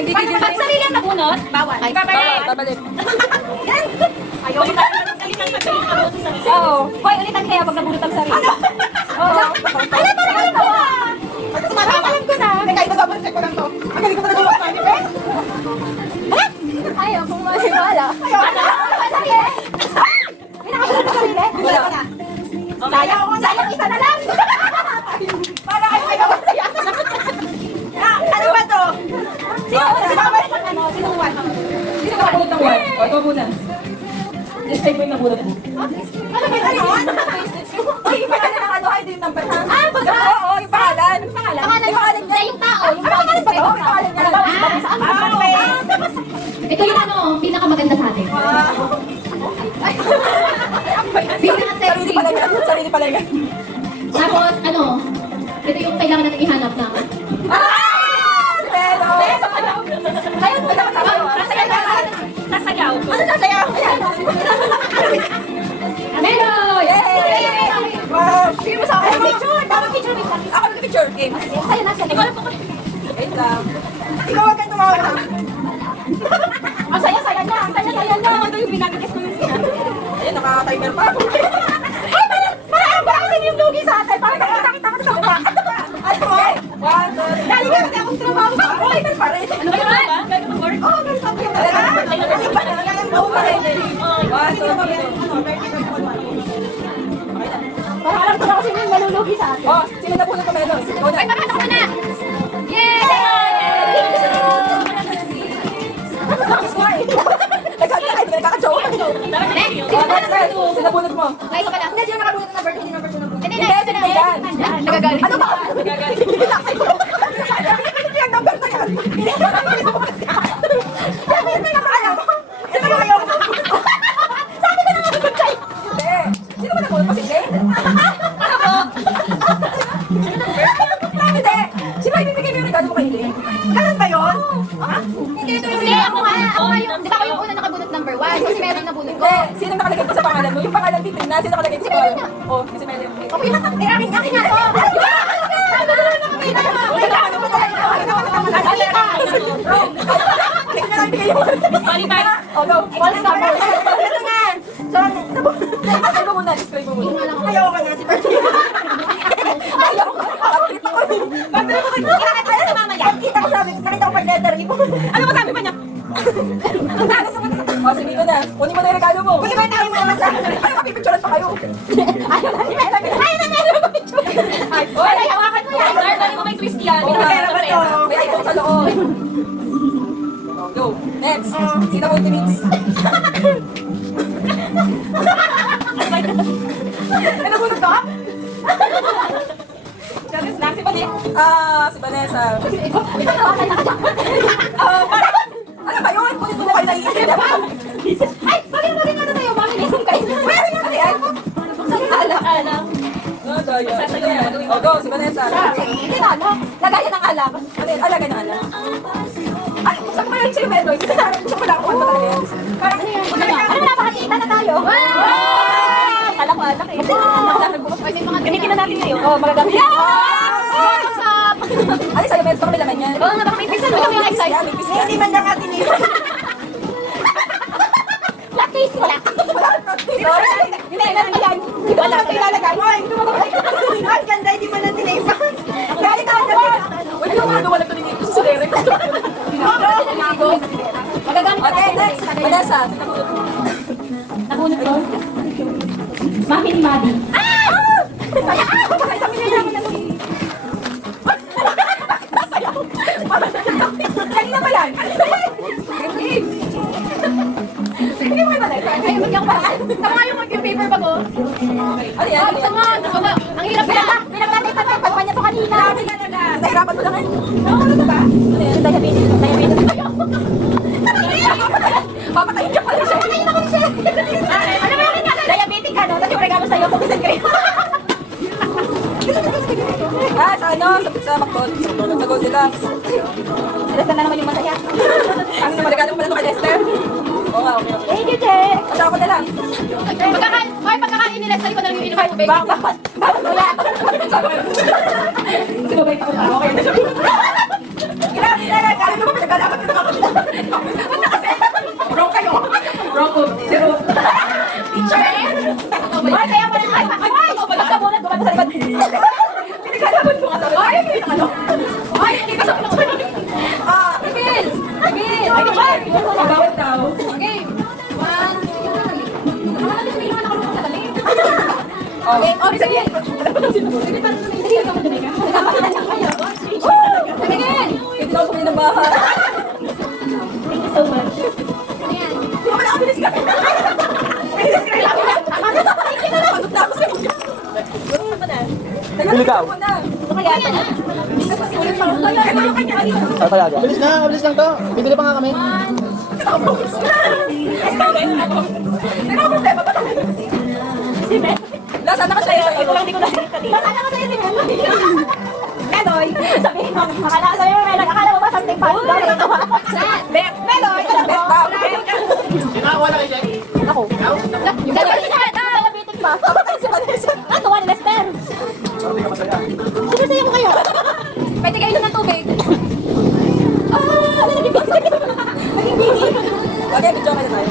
Pag sarili ang nabunot, bawal. Ay, babalik. Babalik. Ayaw mo tayo galingan pag sa isa. Oo. Hoy, ulitan kaya pag nabunot ang sarili. Oo. Alam mo naman ito ah. Alam ko na. Teka, ito check ko lang to. Ang galing ko talaga mga manifest. Ayaw kung masiwala. Masakit. May nakabunot ang sarili? Wala ka na. Sayang isa na lang. Para kayo may kawasaya. Ano ba to? Sino one? Sino ka nabunod ng one? O, ito muna. Just check mo yung nabunod mo. Ano ba yun? Ay, yung pangalan ng ano, ID yung number ha? Ah, Oo, yung pangalan. Pangalan? Yung pangalan niya. Yung tao. Yung Ano pangalan ba to? Yung pangalan niya. Ito yung ano, pinakamaganda sa atin. Sarili pala niya. Sarili pala niya. Tapos, ano, ito yung kailangan natin ihanap na. Si Melo! Ayun, wala ka sasayaw. Sasayaw. Ano sasayaw? Melo! Yay! Wow! Sige mo sa akin. Picture. Dapat picture. Ako nag-picture game. Sa'yo na. Ikaw lang po. Wait lang. Ikaw wag kang tumawa. Ang saya-saya niya. Ang saya-saya niya. Ito yung binabigis ko yung siya. Ayun, nakaka-timer pa ako. Ay, parang kasi yung lugi sa atin. Parang nakita ko sa mukha. Ano? One, two, three. Dali ka kasi akong trabaho. Oh, ito pa rin. Ano ba yun? Gagawin mo work? Oh, ganun pa rin. Talaga? Ano ba? Ano pa rin? One, two, three. Parang ko na kasi yung malulugi sa atin. Oh, sino na po ng kamelo? Ikaw na. Ay, makasok ko na! Yay! Lakas nga eh. Nagsabi ka kayo, nagkaka-joke. Next! Oh, next, next. Sino bunot mo? Ay, ito pala. Hindi, sino nakabunot ng number 2? Hindi number 2 ng Hindi, Hindi, sino nandyan? Nagagalit. Ano ba? Nagagalit. Hindi na kayo. Hindi ang number na yan. Hindi na kayo. Sabi ko na maalam mo. Sino ba kayo? Sabi ko na nga kayo. Hindi. Sino ba nabunot mo? Si Jane? Hindi. Sino ba ibibigay mo yung regalo mo kay Jane? Ganun ba yun? Hindi, ito yung ako nga. Ako nga yung, di ba ako yung una nakabunot number 1? So si Mary nabunot ko. Hindi. Sino nakalagay ko sa pangalan mo? Yung pangalan dito na. Sino nakalagay ko sa pangalan mo? Oh, si Mel. Ako yung akin nga to. Oh, go. False number. Ito na. So, describe mo muna. Describe mo muna. Ayaw ka na si Percy. Ayaw ko. Bakit ako? Bakit ako? Kaya sa mama yan. Kita ko sabi. Nakita ko pag-letter. Ano ba sabi pa niya? Oh, sige ko na. Kunin mo na yung regalo mo. Kunin mo yung tawin mo naman sa akin. Ano, mapipicturean pa kayo. Ayaw na ni Mel. Ayaw na Mel. Ay, Ay, hawakan mo yan. Dali mo kay Christian. oh, pera ba to? May iPhone sa loob. Oh, go. Next. Sino mo ultimates? Ano mo ka? Si Vanessa. Si Vanessa. Ano ba yun? Kunin mo na kayo naiisip. Ay, bakit mo rin ano tayo? Bakit rin kayo? Pwede nga ba yan? Alam. Oh, go. Si Vanessa. Hindi na alam. Lagayan ng alam. Ano yun? Alaga na alam. Ay, gusto ko ba yun siya yung Meloy? Gusto ko lang kung ano talaga yan. Parang, Ano na, pakakita na tayo. Kala ko anak eh. Gamitin na natin ngayon. oh, magagamit. What's up? Ay, sa'yo, Meloy, baka may laman yan. Oo nga, baka may pisa mo yung excited. Yan, may piece yan. Hindi man lang natin yun. Black face, wala. Hindi, meron yan. Hindi wala ito ilalagay. Ang ganda, hindi mo na tinaipan. Galit ako na. Uy, yung ano, wala ito dito sa Derek. Magagamit Okay, next. Vanessa. Nabunot ko. Mami ni Maddie. Kanina ba yan? Hindi mo kayo Vanessa? Ay, magyan pa. Tama yung mag-paper bag ko. Ano yan? Ay, sama. Ang hirap pinagtatay pa tayo. Pagpanya to kanina. Nahirapan mo lang eh. Ano ba? Ano yan? Diabetes. Papatayin niya pala siya. Patayin ako siya. Ano ba yung nga? Diabetic ka, no? Tapos yung regalo sa'yo, kumisan kayo. Sa ano? Sa McDonald's. Sa Godzilla. Basta na naman yung masaya. Ano naman, regalo mo pala ito kay Lester? Oo nga, okay. Thank you, Che. Kasama ko na lang. Pagkakain nila, sa'yo ko na lang yung inuman tubig. Bakit? Wala. Sino ba ito? Okay na siya. Grabe na lang. Ano ba pinagalaman ko Okay, oh, sige. Ito ako ng bahay. Thank you so much. Ayan. Di ba nakabilis ka? Bilis ka lang. Pagod na ako sa iyo. Iligaw. Ito kaya ito. Ulit pa. Ito yung kanya. Ay, talaga. Bilis lang to. Bibili pa nga kami. Pero ang problema ba ito? Si Ben. Nasaan ka sa'yo? Ito lang hindi ko nakita dito. Nasaan ka sa'yo si Ben? Meloy. Sabihin mo, akala ko sa'yo Meloy. Akala mo ba something fun? Meloy, ito lang best daw. Sinawa na kay Jackie. Ako. Diabetic ba? Ah, tuwa ni Lester. Sinasaya mo kayo. Pwede kayo ng tubig. Ah, naging busy. Okay, video ka na tayo.